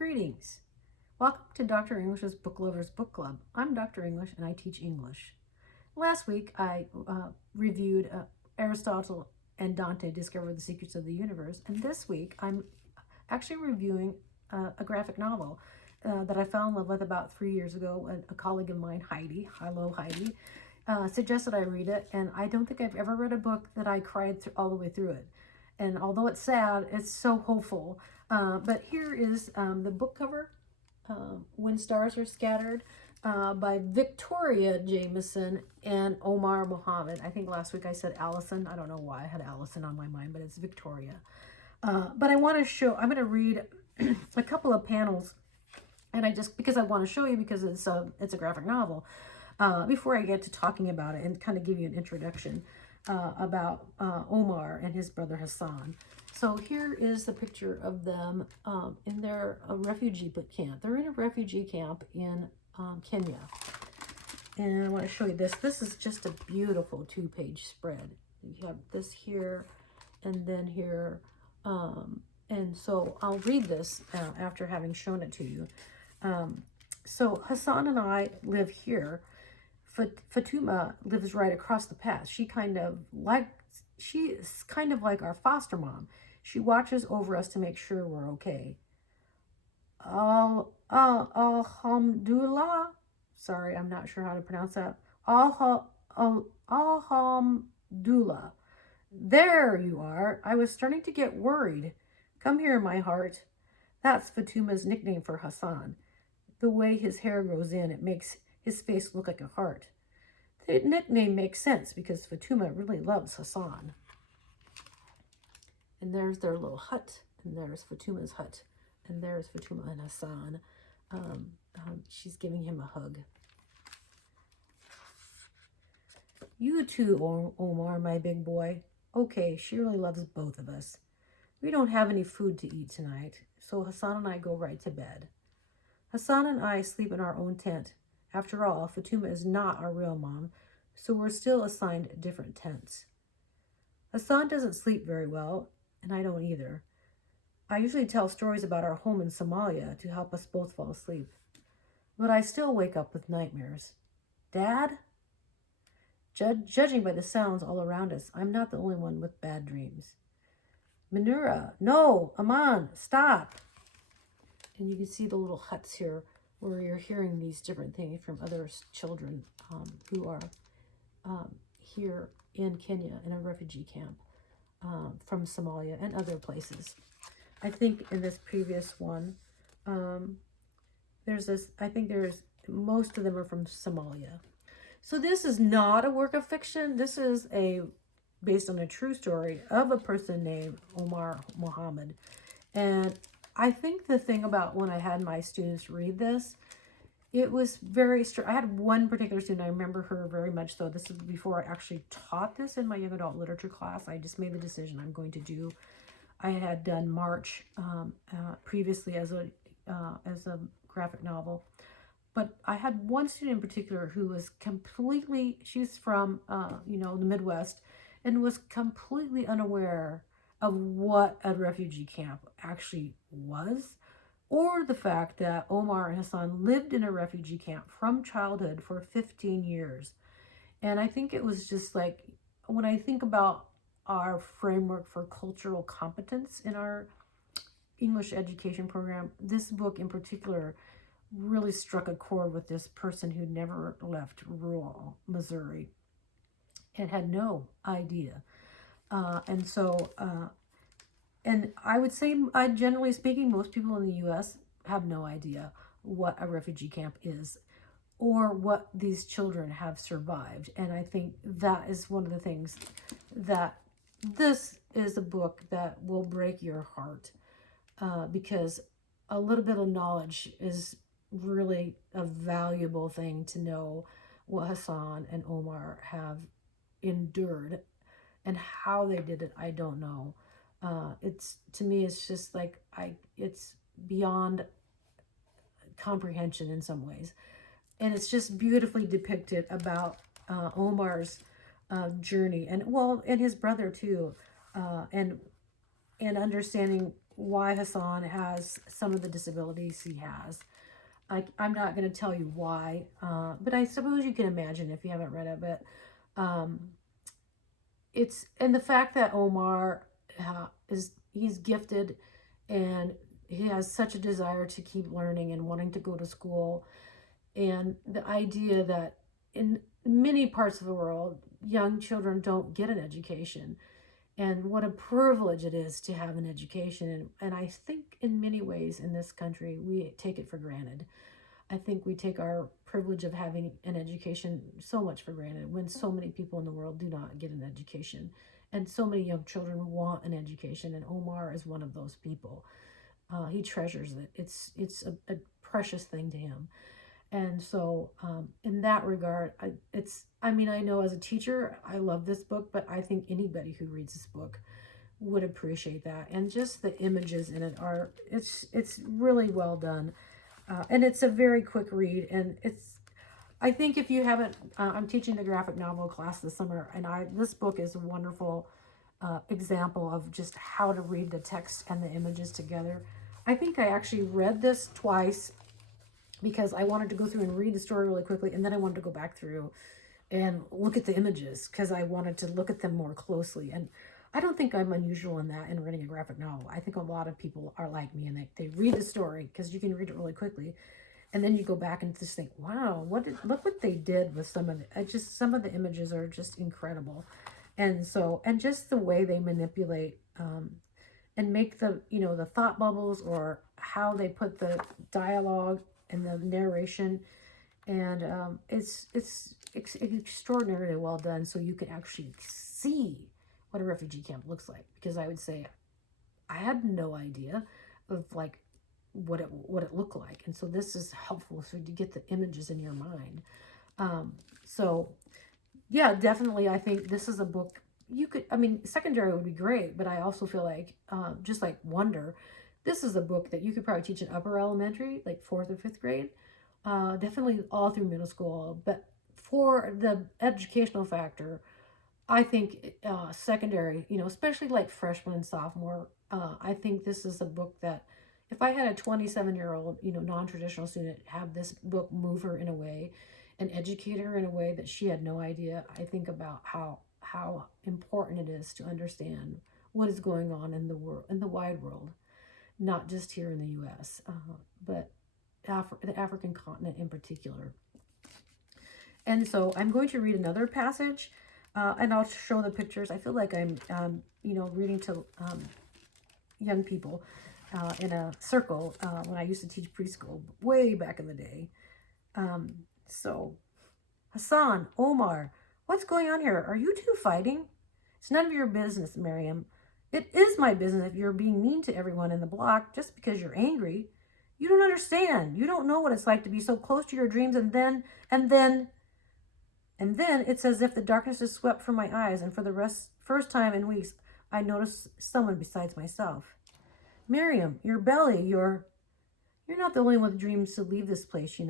Greetings. Welcome to Dr. English's Book Lovers Book Club. I'm Dr. English and I teach English. Last week I reviewed Aristotle and Dante Discovered the Secrets of the Universe, and this week I'm actually reviewing a graphic novel that I fell in love with about 3 years ago. A colleague of mine, Heidi, hello Heidi, suggested I read it, and I don't think I've ever read a book that I cried all the way through it. And although it's sad, it's so hopeful. But here is the book cover, When Stars Are Scattered, by Victoria Jamieson and Omar Mohamed. I think last week I said Allison. I don't know why I had Allison on my mind, but it's Victoria. But I want to show, I'm going to read a couple of panels, and because I want to show you, because it's a graphic novel, before I get to talking about it and kind of give you an introduction about Omar and his brother Hassan. So here is the picture of them in their refugee camp. They're in a refugee camp in Kenya. And I want to show you this. This is just a beautiful 2-page spread. You have this here and then here. And so I'll read this after having shown it to you. So Hassan and I live here. Fatuma lives right across the path. She is kind of like our foster mom. She watches over us to make sure we're okay. Alhamdulillah. Sorry, I'm not sure how to pronounce that. Alhamdulillah. There you are. I was starting to get worried. Come here, my heart. That's Fatuma's nickname for Hassan. The way his hair grows in, it makes his face look like a heart. The nickname makes sense because Fatuma really loves Hassan. And there's their little hut, and there's Fatuma's hut, and there's Fatuma and Hassan. She's giving him a hug. You too, Omar, my big boy. Okay, she really loves both of us. We don't have any food to eat tonight, so Hassan and I go right to bed. Hassan and I sleep in our own tent. After all, Fatuma is not our real mom, so we're still assigned different tents. Hassan doesn't sleep very well, and I don't either. I usually tell stories about our home in Somalia to help us both fall asleep, but I still wake up with nightmares. Dad? Judging by the sounds all around us, I'm not the only one with bad dreams. Manura, no, Aman, stop. And you can see the little huts here where you're hearing these different things from other children who are here in Kenya in a refugee camp from Somalia and other places. I think in this previous one, most of them are from Somalia. So this is not a work of fiction. This is based on a true story of a person named Omar Mohamed. And I think the thing about when I had my students read this, it was very I had one particular student, I remember her very much so. This is before I actually taught this in my young adult literature class. I just made the decision I'm going to do. I had done March previously as a graphic novel. But I had one student in particular who was she's from, the Midwest, and was completely unaware of what a refugee camp actually was, or the fact that Omar and Hassan lived in a refugee camp from childhood for 15 years. And I think it was just like, when I think about our framework for cultural competence in our English education program, this book in particular really struck a chord with this person who never left rural Missouri and had no idea. And I would say, generally speaking, most people in the U.S. have no idea what a refugee camp is or what these children have survived. And I think that is one of the things that this is a book that will break your heart because a little bit of knowledge is really a valuable thing to know what Hassan and Omar have endured, and how they did it, I don't know. To me, it's just like, it's beyond comprehension in some ways. And it's just beautifully depicted about Omar's journey, and his brother too, and understanding why Hassan has some of the disabilities he has. I'm not going to tell you why, but I suppose you can imagine if you haven't read it. But um, it's and the fact that Omar he's gifted, and he has such a desire to keep learning and wanting to go to school, and the idea that in many parts of the world young children don't get an education, and what a privilege it is to have an education. And I think in many ways in this country we take it for granted. I think we take our privilege of having an education so much for granted when so many people in the world do not get an education. And so many young children want an education, and Omar is one of those people. He treasures it. It's a precious thing to him. And so, in that regard, I mean, I know as a teacher, I love this book, but I think anybody who reads this book would appreciate that. And just the images in it it's really well done. And it's a very quick read. And I think if you haven't, I'm teaching the graphic novel class this summer, and this book is a wonderful example of just how to read the text and the images together. I think I actually read this twice because I wanted to go through and read the story really quickly, and then I wanted to go back through and look at the images because I wanted to look at them more closely. And I don't think I'm unusual in that in reading a graphic novel. I think a lot of people are like me, and they read the story because you can read it really quickly, and then you go back and just think, wow, look what they did with some of it. Some of the images are just incredible. And so, and just the way they manipulate and make the thought bubbles, or how they put the dialogue and the narration, and it's extraordinarily well done. So you can actually see what a refugee camp looks like, because I would say I had no idea of like what it looked like, and so this is helpful so to get the images in your mind. So yeah, definitely, I think this is a book you could. I mean, secondary would be great, but I also feel like just like Wonder, this is a book that you could probably teach in upper elementary, like 4th or 5th grade. Definitely all through middle school, but for the educational factor, I think secondary, especially like freshman and sophomore, I think this is a book that if I had a 27-year-old, non-traditional student have this book move her in a way and educate her in a way that she had no idea, I think about how important it is to understand what is going on in the world, in the wide world, not just here in the U.S., but the African continent in particular. And so I'm going to read another passage, and I'll show the pictures. I feel like I'm, reading to young people in a circle when I used to teach preschool way back in the day. So, Hassan, Omar, what's going on here? Are you two fighting? It's none of your business, Miriam. It is my business if you're being mean to everyone in the block just because you're angry. You don't understand. You don't know what it's like to be so close to your dreams, and then it's as if the darkness is swept from my eyes, and for the first time in weeks, I notice someone besides myself. Miriam, your belly, you're not the only one with dreams to leave this place,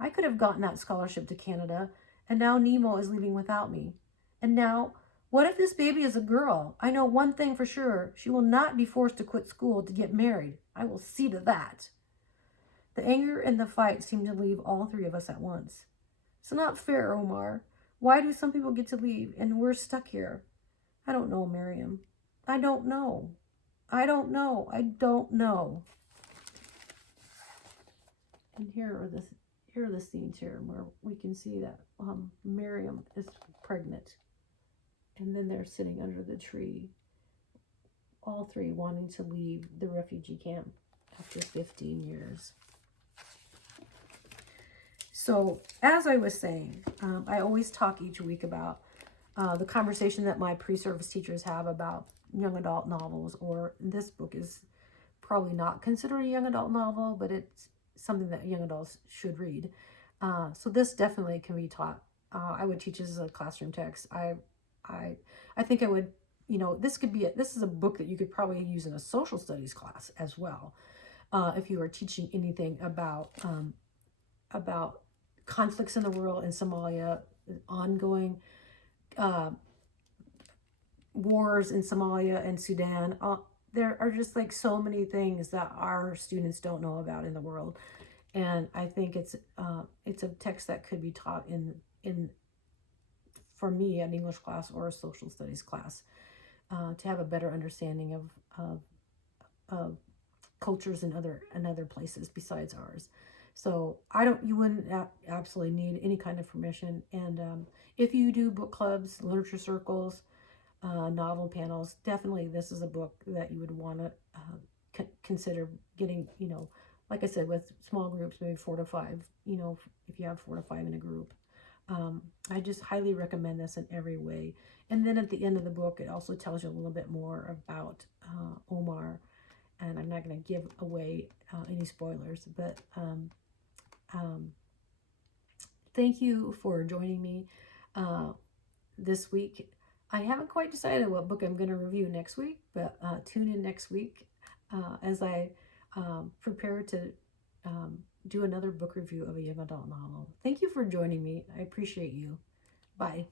I could have gotten that scholarship to Canada, and now Nemo is leaving without me. And now, what if this baby is a girl? I know one thing for sure. She will not be forced to quit school to get married. I will see to that. The anger and the fight seem to leave all three of us at once. It's not fair, Omar. Why do some people get to leave and we're stuck here? I don't know, Miriam. I don't know. I don't know. I don't know. And here are the scenes here where we can see that Miriam is pregnant. And then they're sitting under the tree, all three wanting to leave the refugee camp after 15 years. So, as I was saying, I always talk each week about the conversation that my pre-service teachers have about young adult novels, or this book is probably not considered a young adult novel, but it's something that young adults should read. So this definitely can be taught. I would teach this as a classroom text. I think I would, this is a book that you could probably use in a social studies class as well, if you are teaching anything about conflicts in the world, in Somalia, ongoing wars in Somalia and Sudan, there are just like so many things that our students don't know about in the world, and I think it's a text that could be taught in for me an English class or a social studies class, to have a better understanding of cultures in other places besides ours. So you wouldn't absolutely need any kind of permission. And if you do book clubs, literature circles, novel panels, definitely this is a book that you would want to consider getting, like I said, with small groups, maybe 4 to 5, if you have 4 to 5 in a group. I just highly recommend this in every way. And then at the end of the book, it also tells you a little bit more about Omar. And I'm not going to give away any spoilers, but thank you for joining me this week. I haven't quite decided what book I'm going to review next week, but tune in next week as I prepare to do another book review of a young adult novel. Thank you for joining me. I appreciate you. Bye.